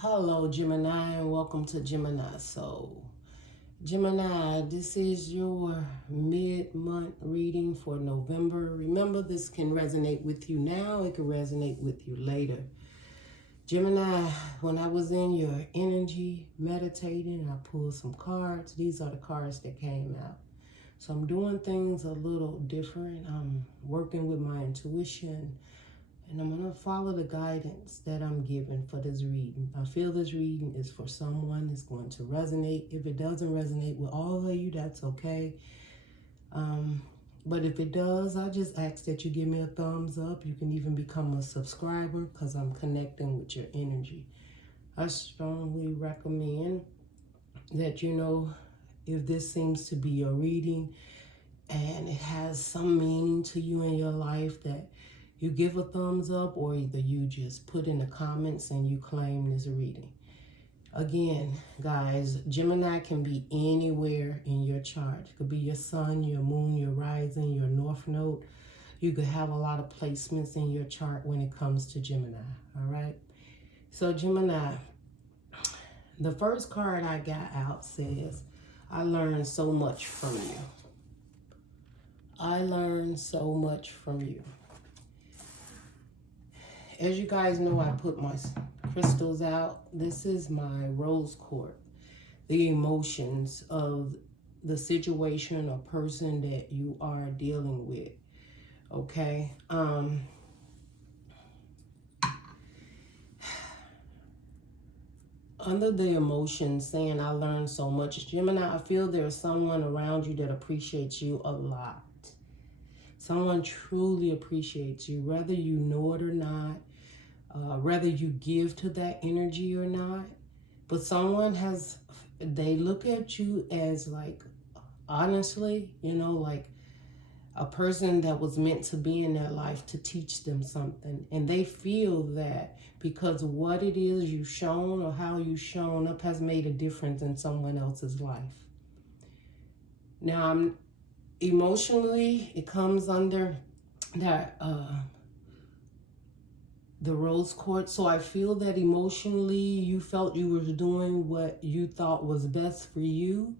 Hello, Gemini, and welcome to Gemini Soul. Gemini, this is your mid-month reading for November. Remember, this can resonate with you now. It can resonate with you later. Gemini, when I was in your energy meditating, I pulled some cards. These are the cards that came out. So I'm doing things a little different. I'm working with my intuition. And I'm going to follow the guidance that I'm given for this reading. I feel this reading is for someone. It's going to resonate. If it doesn't resonate with all of you, that's okay. But if it does, I just ask that you give me a thumbs up. You can even become a subscriber because I'm connecting with your energy. I strongly recommend that, if this seems to be your reading and it has some meaning to you in your life, that you give a thumbs up, or either you just put in the comments and you claim this reading. Again, guys, Gemini can be anywhere in your chart. It could be your sun, your moon, your rising, your north node. You could have a lot of placements in your chart when it comes to Gemini, all right? So Gemini, the first card I got out says, I learned so much from you. I learned so much from you. As you guys know, I put my crystals out. This is my rose quartz, the emotions of the situation or person that you are dealing with, okay? Under the emotions, saying I learned so much, Gemini, I feel there's someone around you that appreciates you a lot. Someone truly appreciates you, whether you know it or not. Whether you give to that energy or not, but someone they look at you as like, honestly, like a person that was meant to be in their life to teach them something. And they feel that because what it is you've shown or how you've shown up has made a difference in someone else's life. Now, emotionally, it comes under that, the rose quartz. So I feel that emotionally you felt you were doing what you thought was best for you,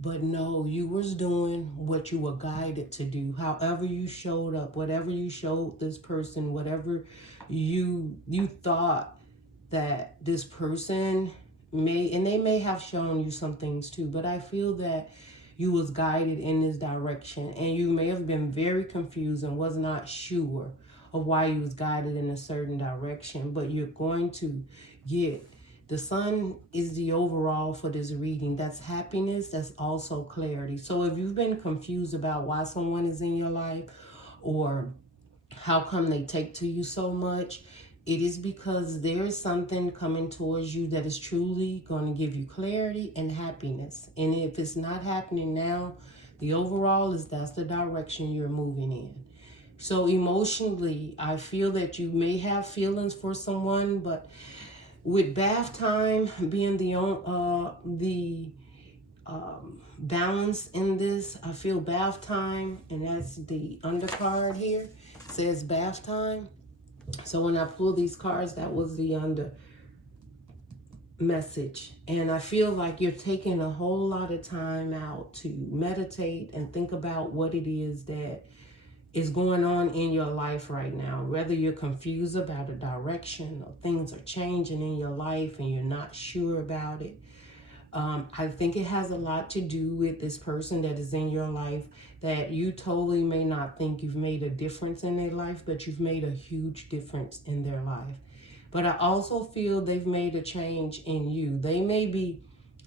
but no, you was doing what you were guided to do. However you showed up, whatever you showed this person, whatever you thought that this person may, and they may have shown you some things too, but I feel that you was guided in this direction, and you may have been very confused and was not sure of why you was guided in a certain direction, but you're going to get, the sun is the overall for this reading. That's happiness, that's also clarity. So if you've been confused about why someone is in your life or how come they take to you so much, it is because there is something coming towards you that is truly going to give you clarity and happiness. And if it's not happening now, the overall is that's the direction you're moving in. So emotionally, I feel that you may have feelings for someone, but with bath time being the balance in this, I feel bath time, and that's the undercard here. It says bath time. So when I pull these cards, that was the under message. And I feel like you're taking a whole lot of time out to meditate and think about what it is that is going on in your life right now. Whether you're confused about a direction or things are changing in your life and you're not sure about it. I think it has a lot to do with this person that is in your life that you totally may not think you've made a difference in their life, but you've made a huge difference in their life. But I also feel they've made a change in you. They may be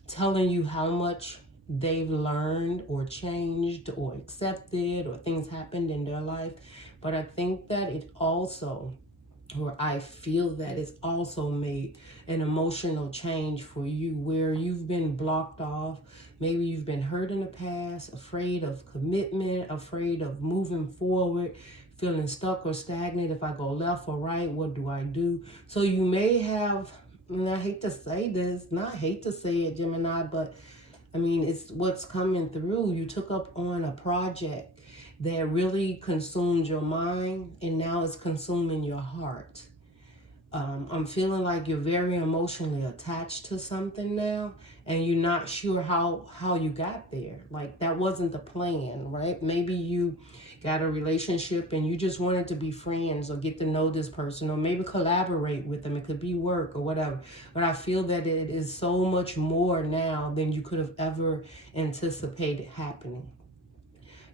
telling you how much they've learned or changed or accepted or things happened in their life. But I think that it also, or I feel that it's also made an emotional change for you where you've been blocked off. Maybe you've been hurt in the past, afraid of commitment, afraid of moving forward, feeling stuck or stagnant. If I go left or right, what do I do? So you may have, and I hate to say this, not hate to say it, Gemini, but I mean, it's what's coming through. You took up on a project that really consumed your mind, and now it's consuming your heart. I'm feeling like you're very emotionally attached to something now, and you're not sure how you got there. Like, that wasn't the plan, right? Maybe you got a relationship and you just wanted to be friends or get to know this person, or maybe collaborate with them. It could be work or whatever. But I feel that it is so much more now than you could have ever anticipated happening.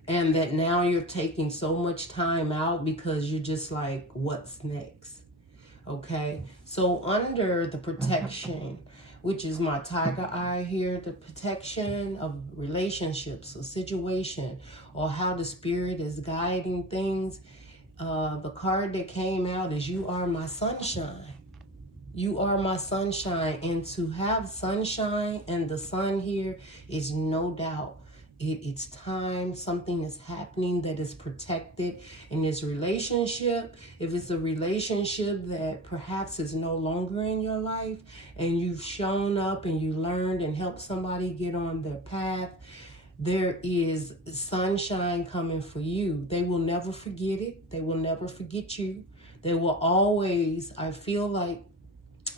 And that now you're taking so much time out because you're just like, what's next? Okay, so under the protection, which is my tiger eye here, the protection of relationships, a situation, or how the spirit is guiding things, the card that came out is you are my sunshine. You are my sunshine. And to have sunshine and the sun here is no doubt it's time. Something is happening that is protected in this relationship. If it's a relationship that perhaps is no longer in your life, and you've shown up and you learned and helped somebody get on their path, there is sunshine coming for you. They will never forget it. They will never forget you. They will always, I feel like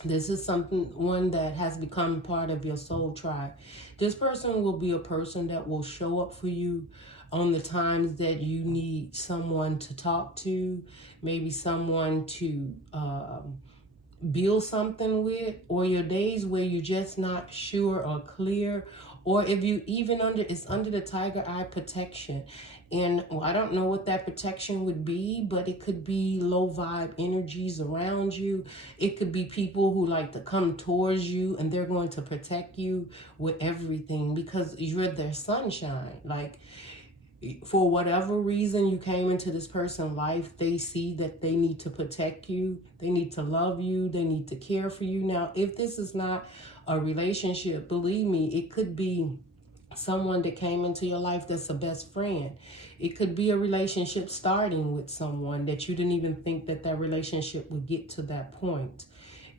this is one that has become part of your soul tribe. This person will be a person that will show up for you on the times that you need someone to talk to, maybe someone to build something with, or your days where you're just not sure or clear, or if you even it's under the tiger eye protection. And I don't know what that protection would be, but it could be low vibe energies around you. It could be people who like to come towards you and they're going to protect you with everything because you're their sunshine. Like, for whatever reason you came into this person's life, they see that they need to protect you. They need to love you. They need to care for you. Now, if this is not a relationship, believe me, it could be someone that came into your life that's a best friend. It could be a relationship starting with someone that you didn't even think that relationship would get to that point.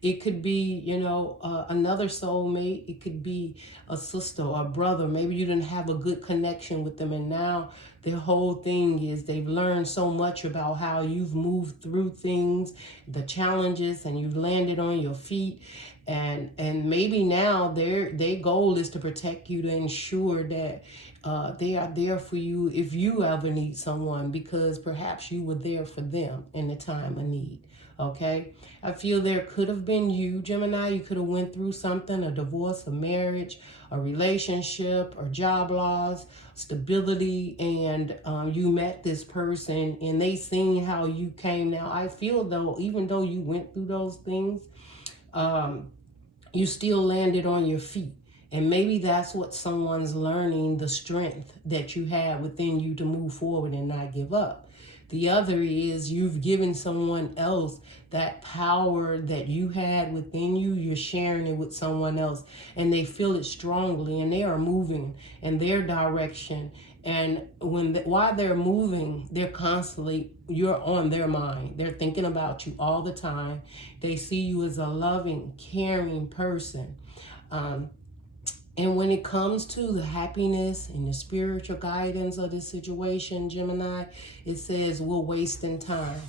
It could be, another soulmate. It could be a sister or a brother. Maybe you didn't have a good connection with them, and now their whole thing is they've learned so much about how you've moved through things, the challenges, and you've landed on your feet. And maybe now their goal is to protect you, to ensure that they are there for you if you ever need someone, because perhaps you were there for them in the time of need. Okay, I feel there could have been you, Gemini. You could have went through something, a divorce, a marriage, a relationship, or job loss, stability, and you met this person and they seen how you came. Now, I feel though, even though you went through those things, you still landed on your feet. And maybe that's what someone's learning, the strength that you have within you to move forward and not give up. The other is you've given someone else that power that you had within you. You're sharing it with someone else, and they feel it strongly, and they are moving in their direction. And while they're moving, they're constantly, you're on their mind. They're thinking about you all the time. They see you as a loving, caring person. And when it comes to the happiness and the spiritual guidance of this situation, Gemini, it says we're wasting time.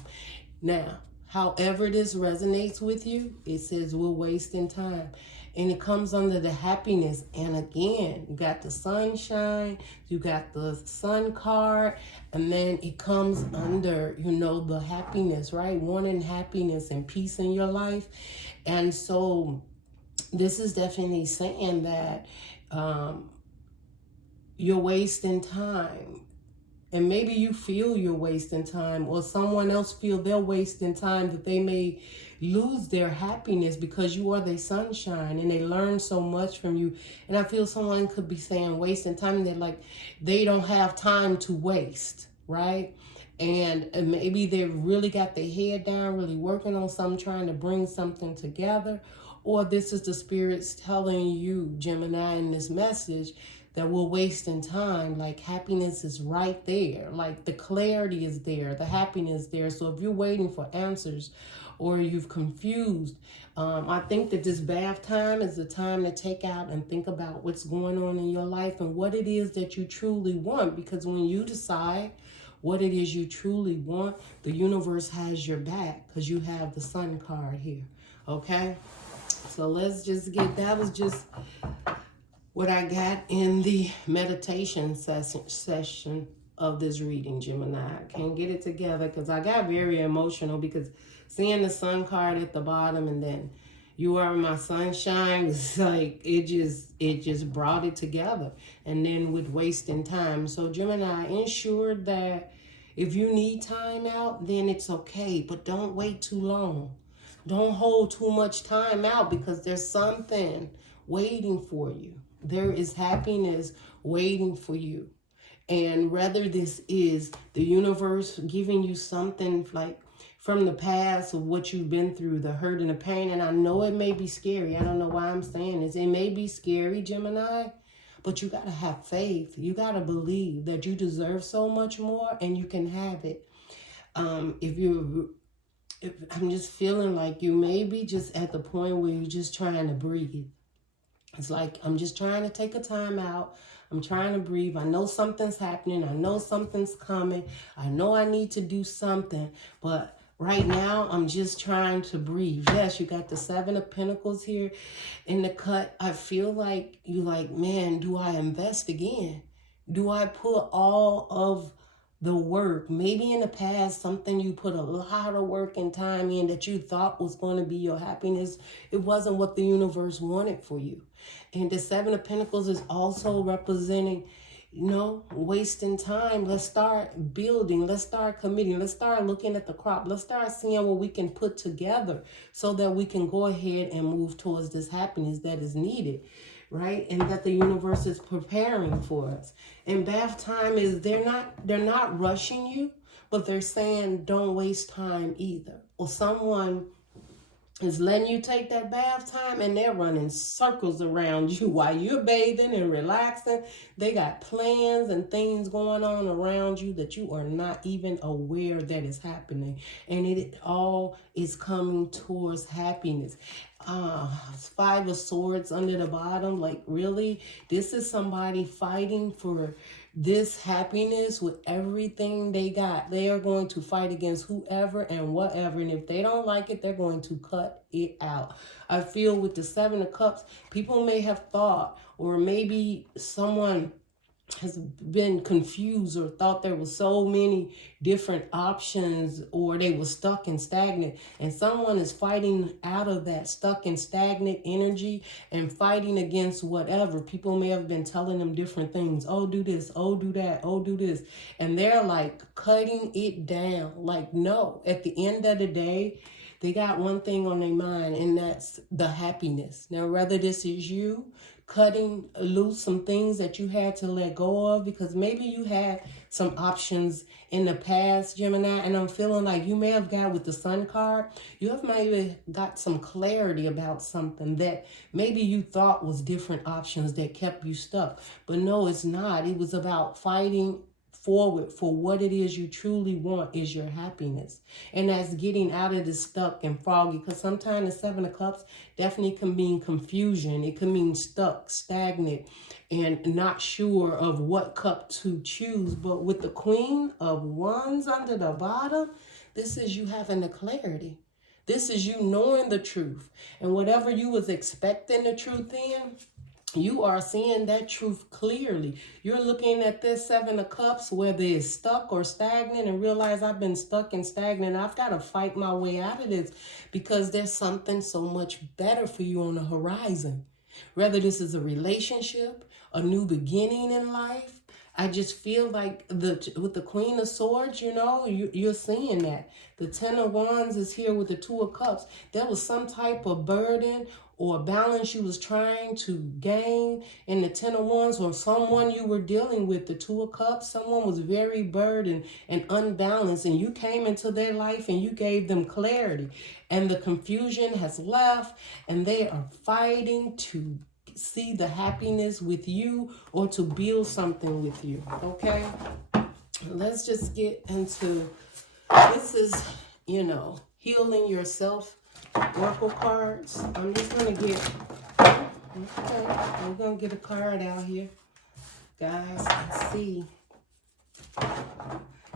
Now, however this resonates with you, it says we're wasting time. And it comes under the happiness. And again, you got the sunshine, you got the sun card, and then it comes under, the happiness, right? Wanting happiness and peace in your life. And so this is definitely saying that you're wasting time. And maybe you feel you're wasting time, or someone else feel they're wasting time, that they may lose their happiness because you are their sunshine and they learn so much from you. And I feel someone could be saying wasting time, they're like, they don't have time to waste, right? And maybe they've really got their head down, really working on something, trying to bring something together. Or this is the spirits telling you, Gemini, in this message, that we're wasting time. Like, happiness is right there. Like, the clarity is there, the happiness is there. So if you're waiting for answers or you've confused, I think that this bath time is the time to take out and think about what's going on in your life and what it is that you truly want. Because when you decide what it is you truly want, the universe has your back because you have the Sun card here. Okay? So let's just get, that was just what I got in the meditation session of this reading, Gemini. I can't get it together because I got very emotional because seeing the Sun card at the bottom and then you are my sunshine, it's like it just brought it together. And then with wasting time. So Gemini, ensure that if you need time out, then it's okay, but don't wait too long. Don't hold too much time out because there's something waiting for you. There is happiness waiting for you. And whether this is the universe giving you something like from the past of what you've been through, the hurt and the pain. And I know it may be scary. I don't know why I'm saying this. It may be scary, Gemini, but you got to have faith. You got to believe that you deserve so much more and you can have it. If I'm just feeling like you may be just at the point where you're just trying to breathe. It's like, I'm just trying to take a time out. I'm trying to breathe. I know something's happening. I know something's coming. I know I need to do something. But right now, I'm just trying to breathe. Yes, you got the Seven of Pentacles here in the cut. I feel like you're like, man, do I invest again? Do I put all of the work? Maybe in the past, something you put a lot of work and time in that you thought was going to be your happiness. It wasn't what the universe wanted for you. And the Seven of Pentacles is also representing, you know, wasting time. Let's start building. Let's start committing. Let's start looking at the crop. Let's start seeing what we can put together so that we can go ahead and move towards this happiness that is needed, right? And that the universe is preparing for us. And bath time is, they're not rushing you, but they're saying don't waste time either. Or someone is letting you take that bath time and they're running circles around you while you're bathing and relaxing. They got plans and things going on around you that you are not even aware that is happening. And it all is coming towards happiness. Five of Swords under the bottom. Like, really? This is somebody fighting for this happiness with everything they got. They are going to fight against whoever and whatever. And if they don't like it, they're going to cut it out. I feel with the Seven of Cups, people may have thought, or maybe someone has been confused or thought there were so many different options, or they were stuck and stagnant, and someone is fighting out of that stuck and stagnant energy and fighting against whatever. People may have been telling them different things. Oh, do this. Oh, do that. Oh, do this. And they're like cutting it down. Like, no, at the end of the day, they got one thing on their mind, and that's the happiness. Now, whether this is you cutting loose some things that you had to let go of, because maybe you had some options in the past, Gemini, and I'm feeling like you may have got with the Sun card, you have maybe got some clarity about something that maybe you thought was different options that kept you stuck. But no, it's not. It was about fighting forward for what it is you truly want is your happiness. And that's getting out of this stuck and foggy, because sometimes the Seven of Cups definitely can mean confusion. It can mean stuck, stagnant, and not sure of what cup to choose. But with the Queen of Wands under the bottom, this is you having the clarity. This is you knowing the truth. And whatever you was expecting the truth in, you are seeing that truth clearly. You're looking at this Seven of Cups, whether it's stuck or stagnant, and realize I've been stuck and stagnant. I've got to fight my way out of this because there's something so much better for you on the horizon. Whether this is a relationship, a new beginning in life, I just feel like with the Queen of Swords, you know, you're seeing that. The Ten of Wands is here with the Two of Cups. There was some type of burden or balance you was trying to gain in the Ten of Wands, or someone you were dealing with, the Two of Cups. Someone was very burdened and unbalanced, and you came into their life and you gave them clarity. And the confusion has left, and they are fighting to see the happiness with you or to build something with you. Okay, let's just get into this. Is, you know, healing yourself Oracle cards. I'm just gonna get, okay, I'm gonna get a card out here, guys. Let's see.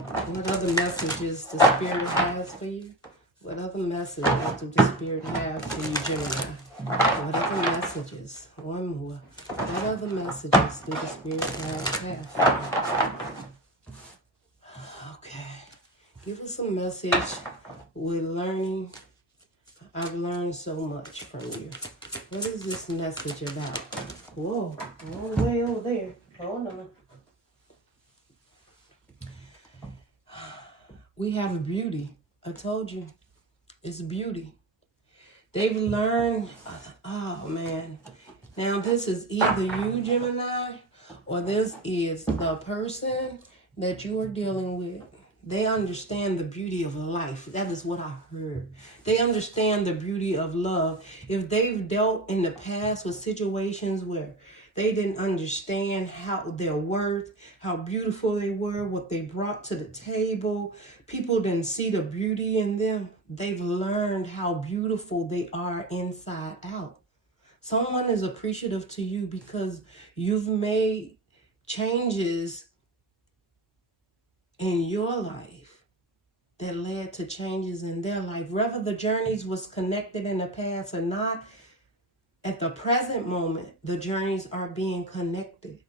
What other messages the Spirit has for you? What other messages do the Spirit have for you, Gemini? What other messages? One more. What other messages do the Spirit have for you? Okay. Give us a message. We're learning. I've learned so much from you. What is this message about? Whoa, all the way over there. Hold on. We have beauty. I told you. It's beauty. They've learned, oh man. Now this is either you, Gemini, or this is the person that you are dealing with. They understand the beauty of life. That is what I heard. They understand the beauty of love. If they've dealt in the past with situations where they didn't understand how their worth, how beautiful they were, what they brought to the table, people didn't see the beauty in them. They've learned how beautiful they are inside out. Someone is appreciative to you because you've made changes in your life that led to changes in their life. Whether the journeys was connected in the past or not, at the present moment, the journeys are being connected.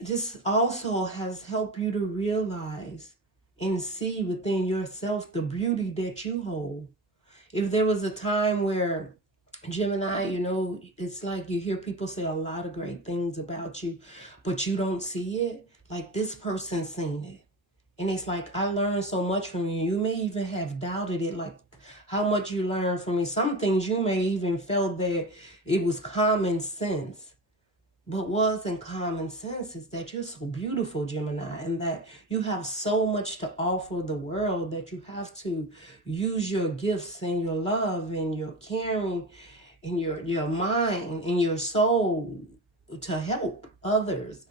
This also has helped you to realize and see within yourself the beauty that you hold. If there was a time where Gemini, you know, it's like you hear people say a lot of great things about you, but you don't see it. Like this person seen it. And it's like, I learned so much from you. You may even have doubted it, like how much you learned from me. Some things you may even felt that it was common sense. But wasn't common sense is that you're so beautiful, Gemini, and that you have so much to offer the world that you have to use your gifts and your love and your caring and your mind and your soul to help others.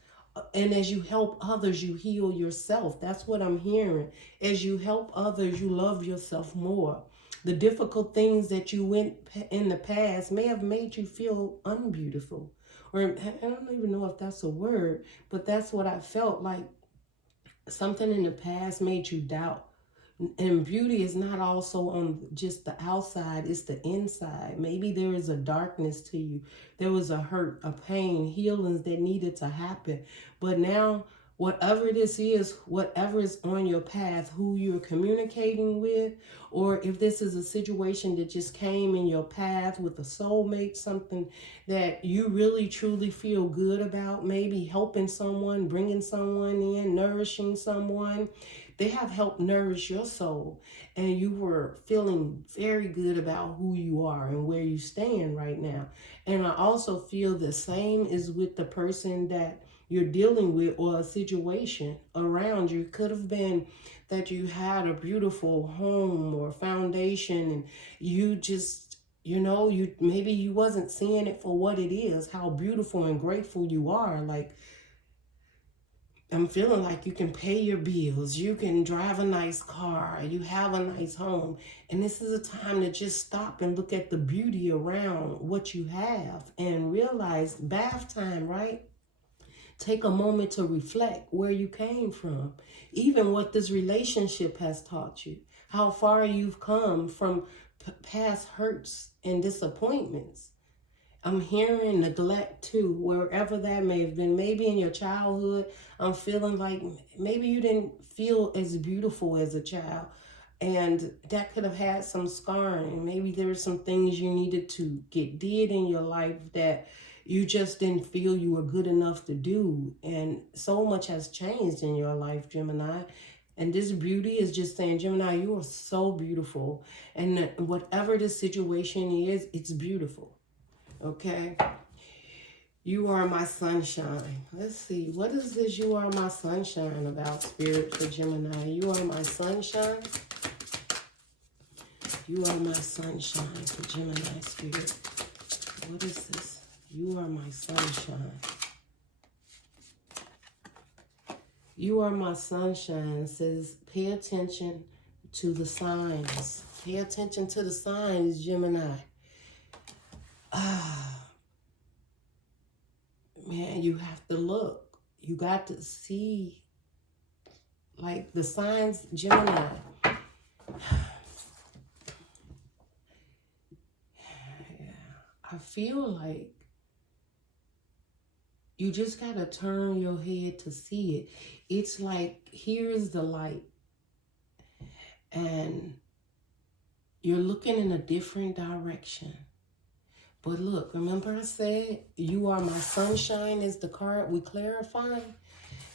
And as you help others, you heal yourself. That's what I'm hearing. As you help others, you love yourself more. The difficult things that you went in the past may have made you feel unbeautiful. Or I don't even know if that's a word, but that's what I felt like. Something in the past made you doubt. And beauty is not also on just the outside, it's the inside. Maybe there is a darkness to you. There was a hurt, a pain, healings that needed to happen. But now, whatever this is, whatever is on your path, who you're communicating with, or if this is a situation that just came in your path with a soulmate, something that you really truly feel good about, maybe helping someone, bringing someone in, nourishing someone, they have helped nourish your soul, and you were feeling very good about who you are and where you stand right now. And I also feel the same is with the person that you're dealing with or a situation around you. It could have been that you had a beautiful home or foundation and you just, you know, maybe you wasn't seeing it for what it is, how beautiful and grateful you are. Like, I'm feeling like you can pay your bills, you can drive a nice car, you have a nice home. And this is a time to just stop and look at the beauty around what you have and realize bath time, right? Take a moment to reflect where you came from, even what this relationship has taught you, how far you've come from past hurts and disappointments. I'm hearing neglect too, wherever that may have been. Maybe in your childhood, I'm feeling like maybe you didn't feel as beautiful as a child. And that could have had some scarring. Maybe there were some things you needed to get did in your life that you just didn't feel you were good enough to do. And so much has changed in your life, Gemini. And this beauty is just saying, Gemini, you are so beautiful. And whatever the situation is, it's beautiful. Okay, you are my sunshine. Let's see, what is this you are my sunshine about, Spirit, for Gemini? You are my sunshine. You are my sunshine for Gemini, Spirit. What is this? You are my sunshine. You are my sunshine. It says, pay attention to the signs. Pay attention to the signs, Gemini. Man, you have to look. You got to see Like the signs, Gemini. I feel like you just got to turn your head to see it. It's like, here's the light. And you're looking in a different direction. But look, remember I said, you are my sunshine is the card we clarifying?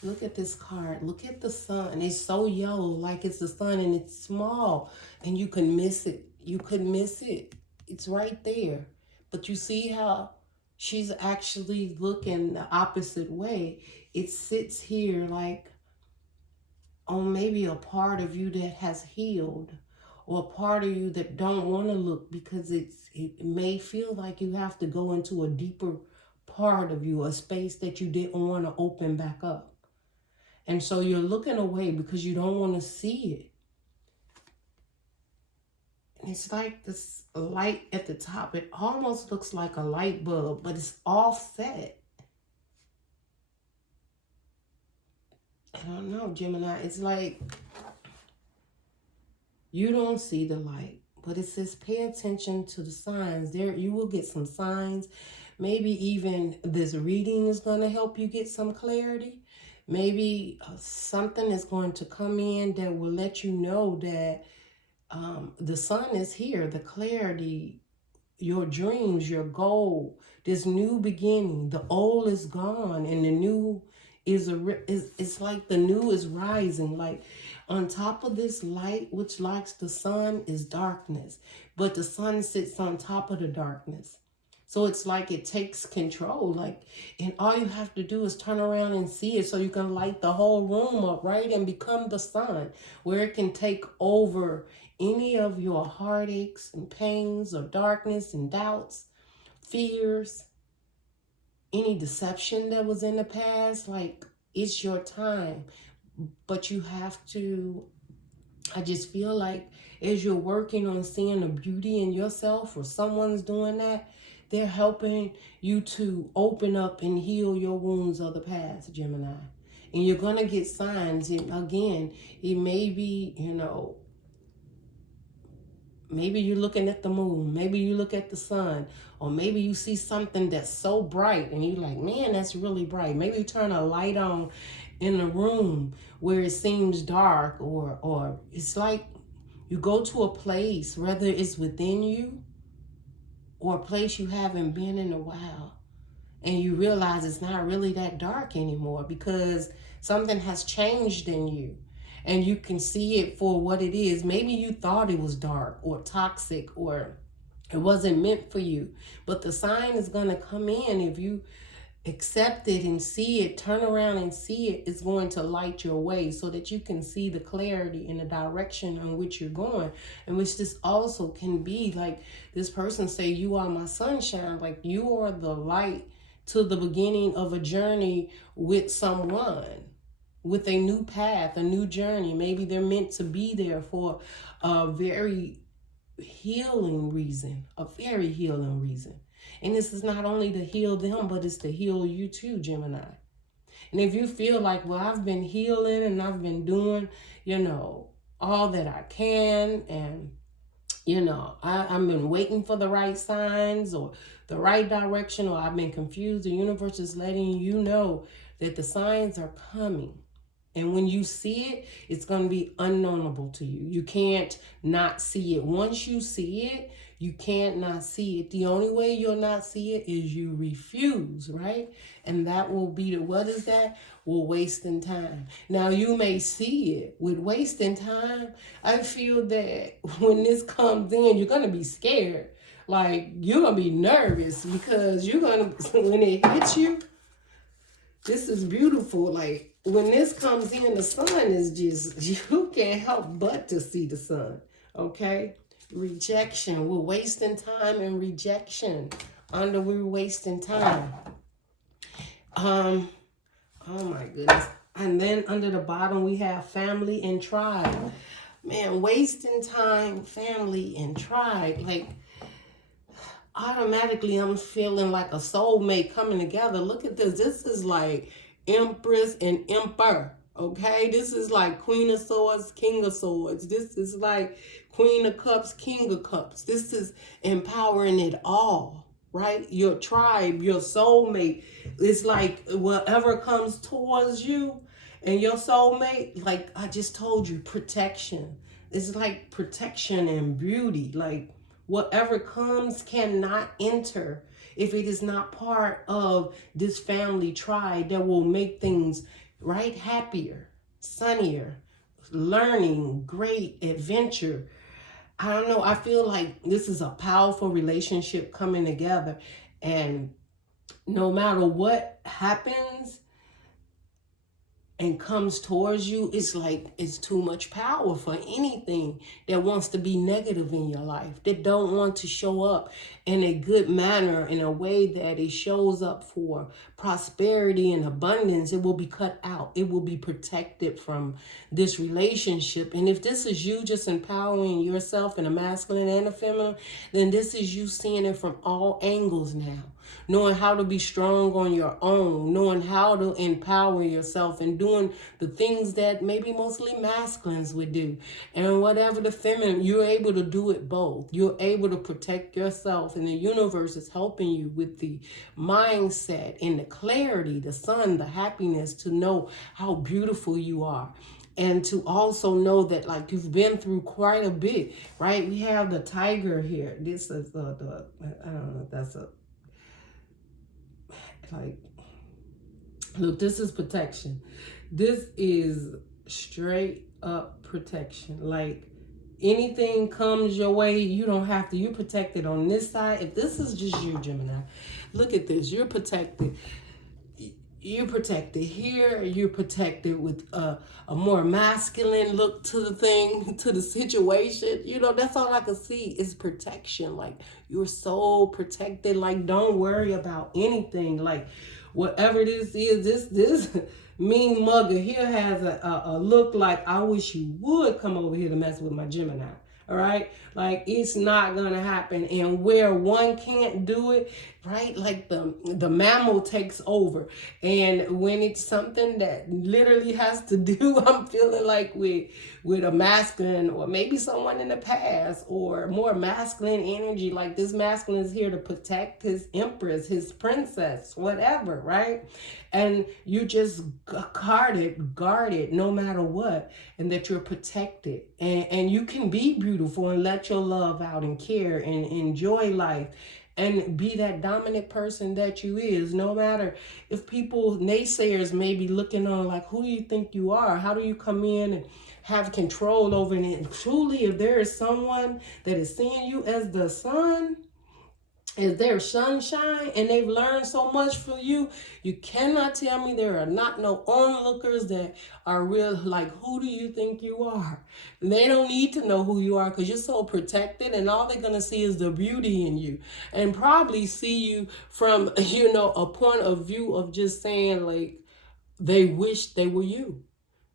Look at this card. Look at the sun. It's so yellow, like it's the sun, and it's small. And you can miss it. You could miss it. It's right there. But you see how she's actually looking the opposite way. It sits here like on maybe a part of you that has healed, or a part of you that don't want to look, because it may feel like you have to go into a deeper part of you, a space that you didn't want to open back up. And so you're looking away because you don't want to see it. And it's like this light at the top. It almost looks like a light bulb, but it's offset. I don't know, Gemini. It's like you don't see the light, but it says pay attention to the signs. There, you will get some signs. Maybe even this reading is going to help you get some clarity. Maybe something is going to come in that will let you know that the sun is here, the clarity, your dreams, your goal, this new beginning. The old is gone and the new is it's like the new is rising. Like on top of this light, which likes the sun, is darkness, but the sun sits on top of the darkness. So it's like it takes control, like, and all you have to do is turn around and see it so you can light the whole room up, right? And become the sun, where it can take over any of your heartaches and pains or darkness and doubts, fears, any deception that was in the past. Like, it's your time. But you have to, I just feel like as you're working on seeing the beauty in yourself, or someone's doing that, they're helping you to open up and heal your wounds of the past, Gemini. And you're going to get signs. And again, it may be, you know, maybe you're looking at the moon. Maybe you look at the sun. Or maybe you see something that's so bright and you're like, man, that's really bright. Maybe you turn a light on in a room where it seems dark. Or it's like you go to a place, whether it's within you or a place you haven't been in a while, and you realize it's not really that dark anymore because something has changed in you. And you can see it for what it is. Maybe you thought it was dark or toxic or it wasn't meant for you. But the sign is going to come in. If you accept it and see it, turn around and see it, it's going to light your way so that you can see the clarity in the direction in which you're going. And which this also can be like this person say, you are my sunshine. Like you are the light to the beginning of a journey with someone, with a new path, a new journey. Maybe they're meant to be there for a very healing reason, a very healing reason. And this is not only to heal them, but it's to heal you too, Gemini. And if you feel like, well, I've been healing and I've been doing, you know, all that I can, and, you know, I've been waiting for the right signs or the right direction, or I've been confused, the universe is letting you know that the signs are coming. And when you see it, it's going to be unknowable to you. You can't not see it. Once you see it, you can't not see it. The only way you'll not see it is you refuse, right? And that will be the, what is that? Well, wasting time. Now, you may see it. With wasting time, I feel that when this comes in, you're going to be scared. Like, you're going to be nervous because you're going to, when it hits you, this is beautiful. Like, when this comes in, the sun is just, you can't help but to see the sun, okay? Rejection. We're wasting time and rejection. We're wasting time. Oh my goodness. And then under the bottom, we have family and tribe. Man, wasting time, family and tribe. Like, automatically, I'm feeling like a soulmate coming together. Look at this. This is like Empress and Emperor, Okay, this is like Queen of Swords, King of Swords. This is like Queen of Cups, King of Cups. This is empowering it all, right? Your tribe, your soulmate. It's like whatever comes towards you and your soulmate, like I just told you, protection. It's like protection and beauty. Like whatever comes cannot enter if it is not part of this family tribe that will make things right, happier, sunnier, learning, great adventure. I don't know, I feel like this is a powerful relationship coming together, and no matter what happens and comes towards you, it's like it's too much power for anything that wants to be negative in your life, that don't want to show up in a good manner, in a way that it shows up for prosperity and abundance. It will be cut out. It will be protected from this relationship. And if this is you just empowering yourself in a masculine and a feminine, then this is you seeing it from all angles now. Knowing how to be strong on your own, knowing how to empower yourself, and doing the things that maybe mostly masculines would do. And whatever the feminine, you're able to do it both. You're able to protect yourself, and the universe is helping you with the mindset and the clarity, the sun, the happiness, to know how beautiful you are. And to also know that, like, you've been through quite a bit, right? We have the tiger here. This is I don't know if that's a, like, look, this is protection. This is straight up protection. Like, anything comes your way, you don't have to. You're protected on this side. If this is just you, Gemini, look at this. You're protected. You're protected here. You're protected with a more masculine look to the thing, to the situation. You know, that's all I can see is protection. Like, you're so protected. Like, don't worry about anything. Like, whatever this is, this mean mugger here has a look like, I wish you would come over here to mess with my Gemini. All right, like, it's not gonna happen. And where one can't do it, right, like the mammal takes over. And when it's something that literally has to do, I'm feeling like with a masculine, or maybe someone in the past, or more masculine energy, like this masculine is here to protect his empress, his princess, whatever, right? And you just guarded no matter what, and that you're protected, and you can be beautiful and let your love out and care and enjoy life and be that dominant person that you is. No matter if people, naysayers, may be looking on like, who do you think you are? How do you come in and have control over it? And truly, if there is someone that is seeing you as the sun, is their sunshine, and they've learned so much from you, you cannot tell me there are not no onlookers that are real, like, who do you think you are? And they don't need to know who you are, because you're so protected, and all they're going to see is the beauty in you, and probably see you from, you know, a point of view of just saying, like, they wish they were you.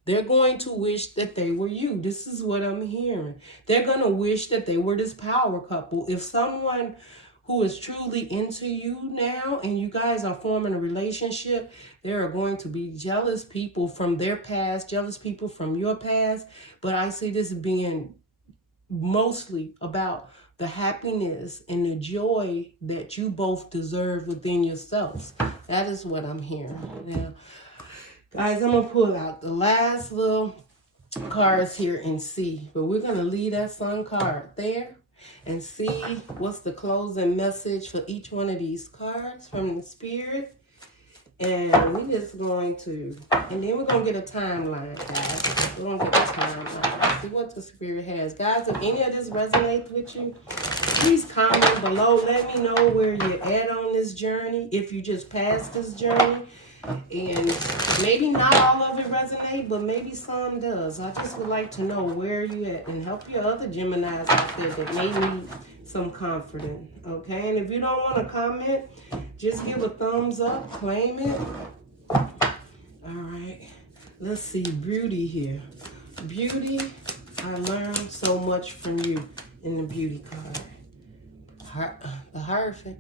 They're going to wish that they were you. This is what I'm hearing. They're going to wish that they were this power couple. If someone who is truly into you now, and you guys are forming a relationship, there are going to be jealous people from their past, jealous people from your past. But I see this being mostly about the happiness and the joy that you both deserve within yourselves. That is what I'm hearing. Now, guys, I'm going to pull out the last little cards here and see. But we're going to leave that sun card there and see what's the closing message for each one of these cards from the spirit. And we're just going to, and then we're going to get a timeline, guys. We're going to get a timeline. See what the spirit has. Guys, if any of this resonates with you, please comment below. Let me know where you're at on this journey, if you just passed this journey. And maybe not all of it resonate, but maybe some does. I just would like to know where you at, and help your other Geminis out there that may need some comforting. Okay, and if you don't want to comment, just give a thumbs up, claim it. All right, let's see, beauty here. Beauty, I learned so much from you in the beauty card. The Hierophant.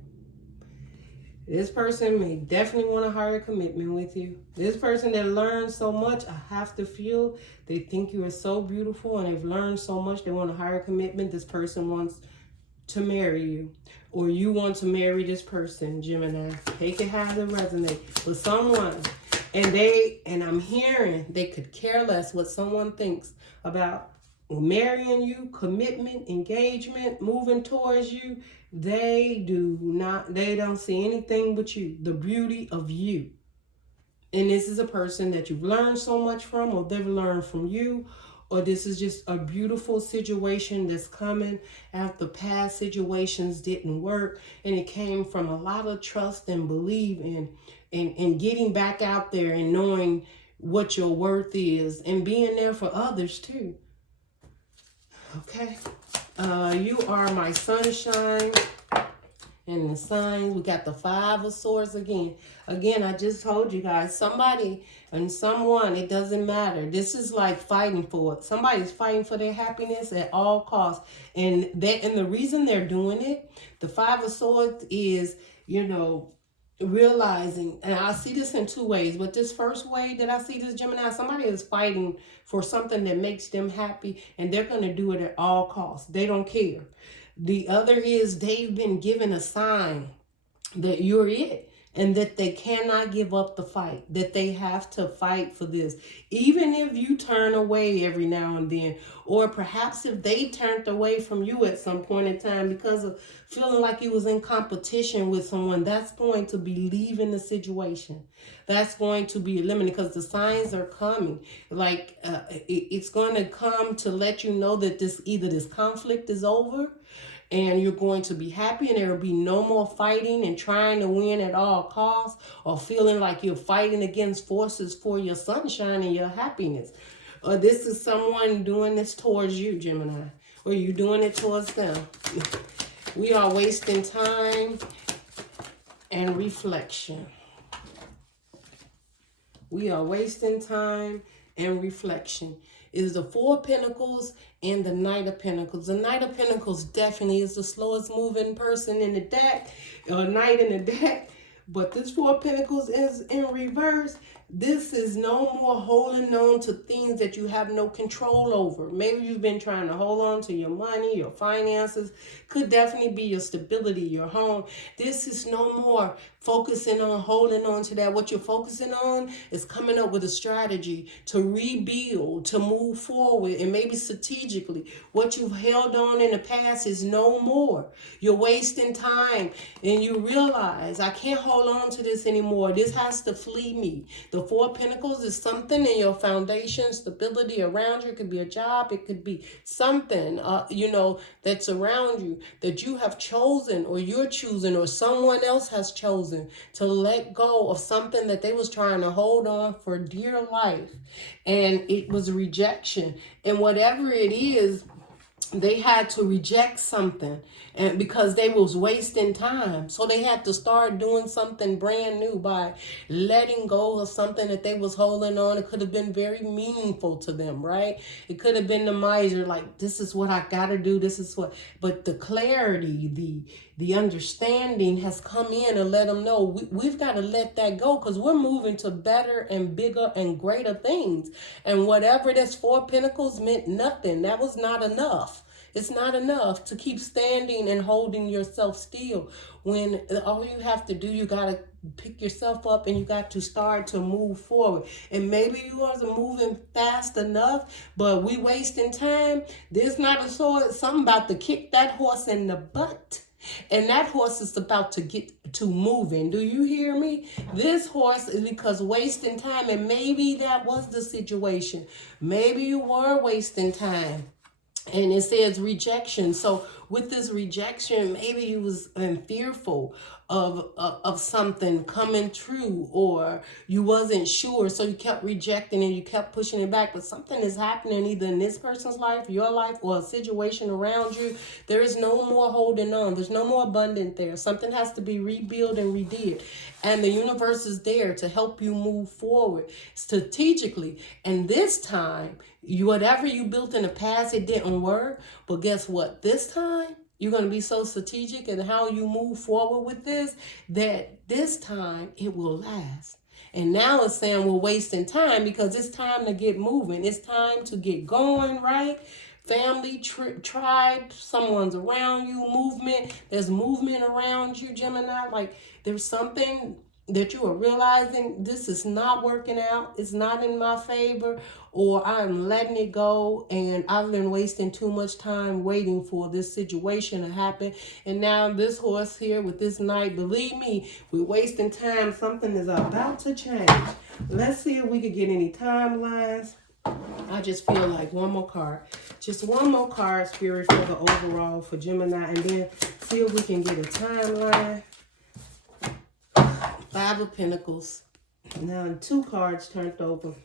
This person may definitely want a higher commitment with you. This person that learns so much, I have to feel they think you are so beautiful and they've learned so much, they want a higher commitment. This person wants to marry you, or you want to marry this person, Gemini. Take it how it resonates with someone, and I'm hearing they could care less what someone thinks about marrying you, commitment, engagement, moving towards you. They don't see anything but you, the beauty of you. And this is a person that you've learned so much from, or they've learned from you, or this is just a beautiful situation that's coming after past situations didn't work, and it came from a lot of trust and belief and getting back out there and knowing what your worth is and being there for others too. Okay. You are my sunshine. And the signs, we got the 5 of Swords again. Again, I just told you guys, somebody and someone, it doesn't matter. This is like fighting for it. Somebody's fighting for their happiness at all costs. And the reason they're doing it, the 5 of Swords is, you know, realizing, and I see this in 2 ways, but this first way that I see this, Gemini, somebody is fighting for something that makes them happy, and they're going to do it at all costs. They don't care. The other is they've been given a sign that you're it, and that they cannot give up the fight, that they have to fight for this. Even if you turn away every now and then, or perhaps if they turned away from you at some point in time because of feeling like you was in competition with someone, that's going to be leaving the situation. That's going to be eliminated because the signs are coming. Like it's going to come to let you know that either this conflict is over, and you're going to be happy, and there will be no more fighting and trying to win at all costs, or feeling like you're fighting against forces for your sunshine and your happiness. Or this is someone doing this towards you, Gemini, or you doing it towards them. We are wasting time and reflection. We are wasting time and reflection. Is the 4 of Pentacles and the Knight of Pentacles. The Knight of Pentacles definitely is the slowest moving person in the deck, or knight in the deck. But this 4 of Pentacles is in reverse. This is no more holding on to things that you have no control over. Maybe you've been trying to hold on to your money, your finances. Could definitely be your stability, your home. This is no more focusing on holding on to that. What you're focusing on is coming up with a strategy to rebuild, to move forward, and maybe strategically. What you've held on in the past is no more. You're wasting time, and you realize, I can't hold on to this anymore. This has to flee me. The 4 of Pentacles is something in your foundation, stability around you. It could be a job. It could be something, that's around you that you have chosen, or you're choosing, or someone else has chosen to let go of something that they was trying to hold on for dear life. And it was rejection. And whatever it is, they had to reject something, and because they was wasting time. So they had to start doing something brand new by letting go of something that they was holding on. It could have been very meaningful to them, right? It could have been the miser, like, this is what I gotta do, this is what. But the clarity, the understanding has come in and let them know we've got to let that go, because we're moving to better and bigger and greater things. And whatever this 4 of Pentacles meant nothing. That was not enough. It's not enough to keep standing and holding yourself still, when all you have to do, you got to pick yourself up and you got to start to move forward. And maybe you wasn't moving fast enough, but we wasting time. There's not a sword, something about to kick that horse in the butt. And that horse is about to get to moving. Do you hear me? This horse is because wasting time, and maybe that was the situation. Maybe you were wasting time. And it says rejection. So with this rejection, maybe you was fearful of something coming true, or you wasn't sure, so you kept rejecting and you kept pushing it back. But something is happening either in this person's life, your life, or a situation around you. There is no more holding on. There's no more abundance there. Something has to be rebuilt and redid. And the universe is there to help you move forward strategically. And this time, whatever you built in the past, it didn't work. But guess what? This time, You're going to be so strategic in how you move forward with this that this time it will last. And now it's saying we're wasting time because it's time to get moving. It's time to get going, right? Family, tribe, someone's around you, movement. There's movement around you, Gemini. Like there's something that you are realizing this is not working out. It's not in my favor, or I'm letting it go and I've been wasting too much time waiting for this situation to happen. And now this horse here with this knight, believe me, we're wasting time. Something is about to change. Let's see if we could get any timelines. I just feel like one more card. Just one more card, Spirit, for the overall for Gemini. And then see if we can get a timeline. 5 of Pentacles. Now 2 cards turned over.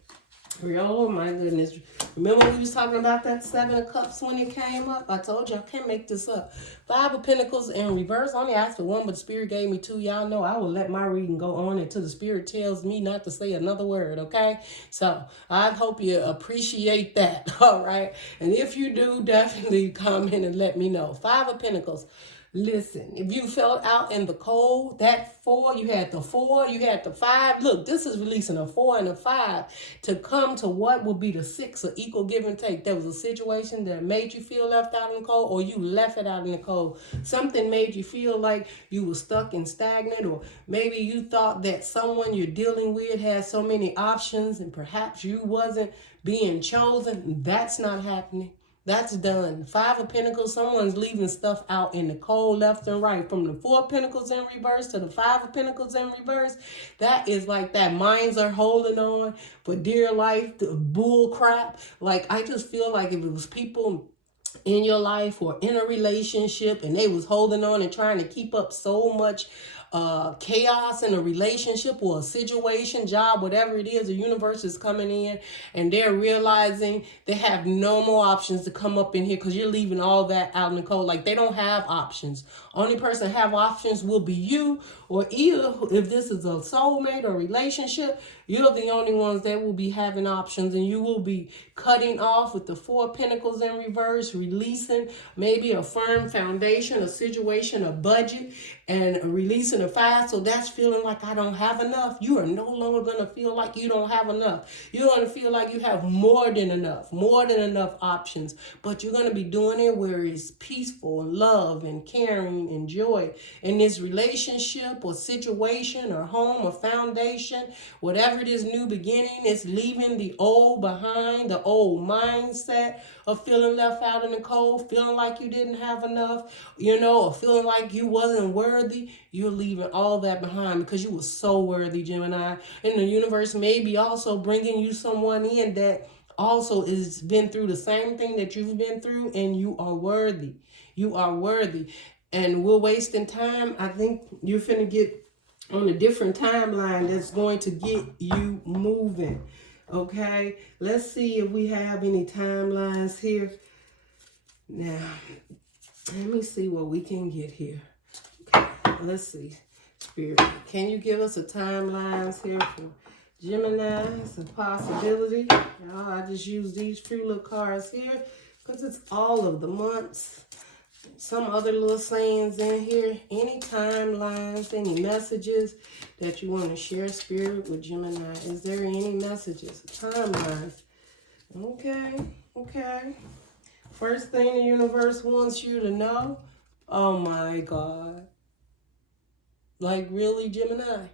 Oh my goodness. Remember we was talking about that 7 of Cups when it came up? I told you I can't make this up. 5 of Pentacles in reverse. I only asked for 1, but the Spirit gave me 2. Y'all know I will let my reading go on until the Spirit tells me not to say another word, okay? So I hope you appreciate that, all right? And if you do, definitely comment and let me know. 5 of Pentacles. Listen, if you felt out in the cold, that 4, you had the 4, you had the 5. Look, this is releasing a 4 and a 5 to come to what will be the 6 of equal give and take. There was a situation that made you feel left out in the cold, or you left it out in the cold. Something made you feel like you were stuck and stagnant, or maybe you thought that someone you're dealing with had so many options and perhaps you wasn't being chosen. That's not happening. That's done. 5 of Pentacles, someone's leaving stuff out in the cold left and right. From the 4 of Pentacles in reverse to the 5 of Pentacles in reverse. That is like that. Minds are holding on for dear life. The bull crap. Like, I just feel like if it was people in your life or in a relationship and they was holding on and trying to keep up so much chaos in a relationship or a situation, job, whatever it is, the universe is coming in and they're realizing they have no more options to come up in here because you're leaving all that out in the cold. Like they don't have options. Only person have options will be you, or either if this is a soulmate or relationship, you're the only ones that will be having options, and you will be cutting off with the 4 of Pentacles in reverse, releasing maybe a firm foundation, a situation, a budget, and releasing a 5. So that's feeling like I don't have enough. You are no longer going to feel like you don't have enough. You're going to feel like you have more than enough options. But you're going to be doing it where it's peaceful and love and caring and joy in this relationship or situation or home or foundation, whatever it is, new beginning. It's leaving the old behind, the old mindset of feeling left out in the cold, feeling like you didn't have enough, or feeling like you wasn't worthy. You're leaving all that behind because you were so worthy, Gemini. And the universe may be also bringing you someone in that also is been through the same thing that you've been through, and you are worthy. You are worthy. And we're wasting time. I think you're finna get on a different timeline that's going to get you moving. Okay, let's see if we have any timelines here. Now, let me see what we can get here. Okay, let's see. Spirit, can you give us a timelines here for Gemini? It's a possibility. I just use these few little cards here because it's all of the months. Some other little sayings in here. Any timelines, any messages that you want to share, Spirit, with Gemini? Is there any messages, timelines? Okay. First thing the universe wants you to know. Oh my God. Like, really, Gemini?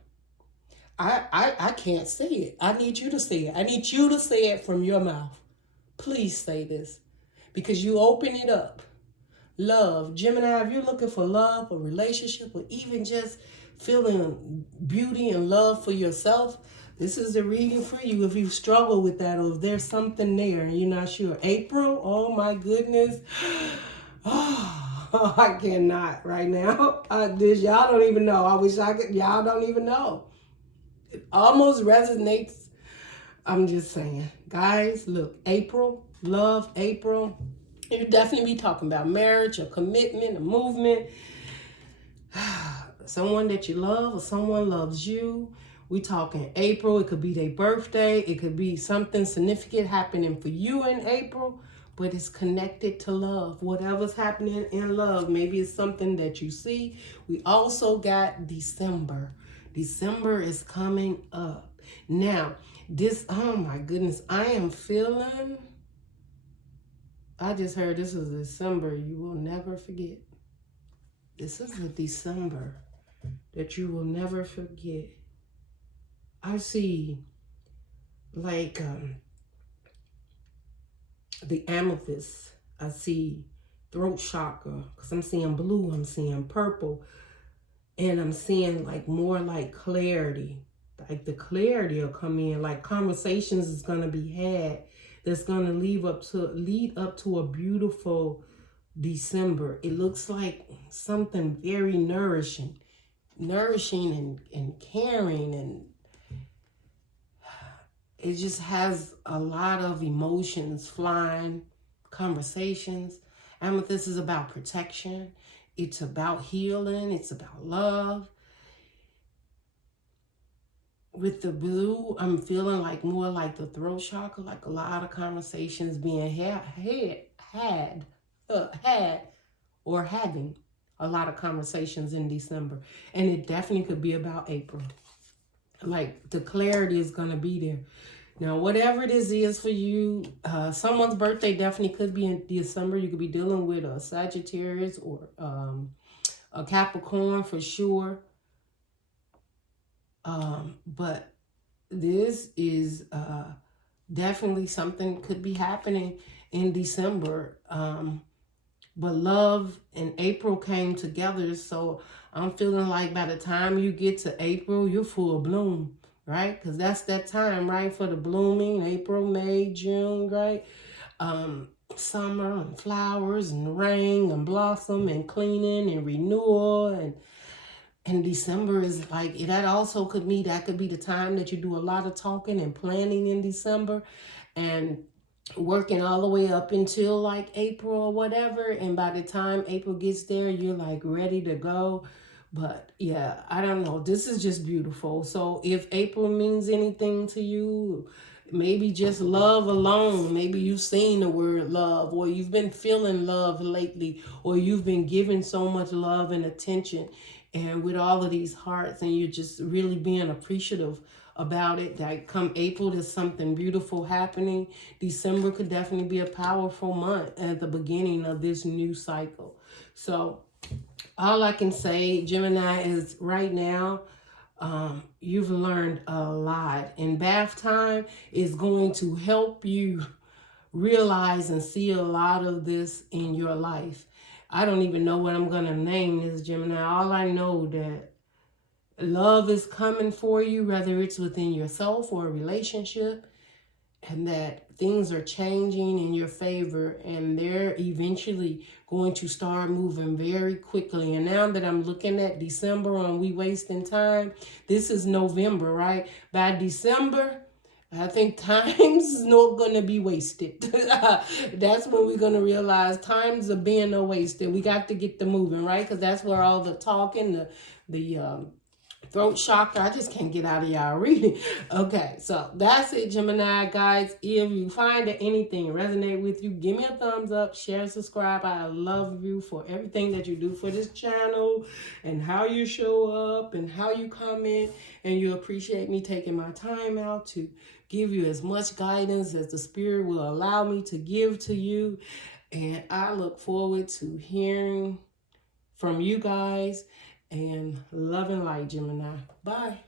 I can't say it. I need you to say it. I need you to say it from your mouth. Please say this because you open it up. Love. Gemini, if you're looking for love or relationship or even just feeling beauty and love for yourself, this is the reading for you. If you struggle with that or if there's something there and you're not sure. April, oh my goodness. Oh, I cannot right now. Y'all don't even know. I wish I could. Y'all don't even know. It almost resonates. I'm just saying. Guys, look. April, love, April. You definitely be talking about marriage, a commitment, a movement. Someone that you love or someone loves you. We talking April. It could be their birthday. It could be something significant happening for you in April. but it's connected to love. Whatever's happening in love, maybe it's something that you see. We also got December. December is coming up. Now, this, oh my goodness, I am feeling, I just heard this is December you will never forget. This is a December that you will never forget. I see like the amethyst. I see throat chakra, because I'm seeing blue, I'm seeing purple, and I'm seeing like more like clarity. Like the clarity will come in, like conversations is going to be had that's going to lead up to a beautiful December. It looks like something very nourishing and caring, and it just has a lot of emotions flying, conversations. Amethyst is about protection. It's about healing. It's about love. With the blue, I'm feeling like more like the throat chakra, like a lot of conversations being had or having a lot of conversations in December. And it definitely could be about April. Like the clarity is going to be there. Now, whatever this is for you, someone's birthday definitely could be in December. You could be dealing with a Sagittarius or a Capricorn for sure. But this is definitely something could be happening in December. But love and April came together. So I'm feeling like by the time you get to April, you're full bloom, right? Because that's that time, right? For the blooming, April, May, June, right? Summer and flowers and rain and blossom and cleaning and renewal. And December is like, that also could be, that could be the time that you do a lot of talking and planning in December and working all the way up until like April or whatever. And by the time April gets there, you're like ready to go. But yeah, I don't know. This is just beautiful. So if April means anything to you, maybe just love alone. Maybe you've seen the word love, or you've been feeling love lately, or you've been giving so much love and attention. And with all of these hearts, and you're just really being appreciative about it. Like come April, there's something beautiful happening. December could definitely be a powerful month at the beginning of this new cycle. So all I can say, Gemini, is right now, you've learned a lot. And bath time is going to help you realize and see a lot of this in your life. I don't even know what I'm going to name this, Gemini. All I know that love is coming for you, whether it's within yourself or a relationship, and that things are changing in your favor, and they're eventually going to start moving very quickly. And now that I'm looking at December and we wasting time, this is November, right? By December, I think time's not going to be wasted. That's when we're going to realize times are being no wasted. We got to get the moving, right? Because that's where all the talking, the throat chakra, I just can't get out of y'all reading. Okay, so that's it, Gemini, guys. If you find that anything resonate with you, give me a thumbs up, share, subscribe. I love you for everything that you do for this channel and how you show up and how you comment, and you appreciate me taking my time out to give you as much guidance as the Spirit will allow me to give to you. And I look forward to hearing from you guys. And love and light, Gemini. Bye.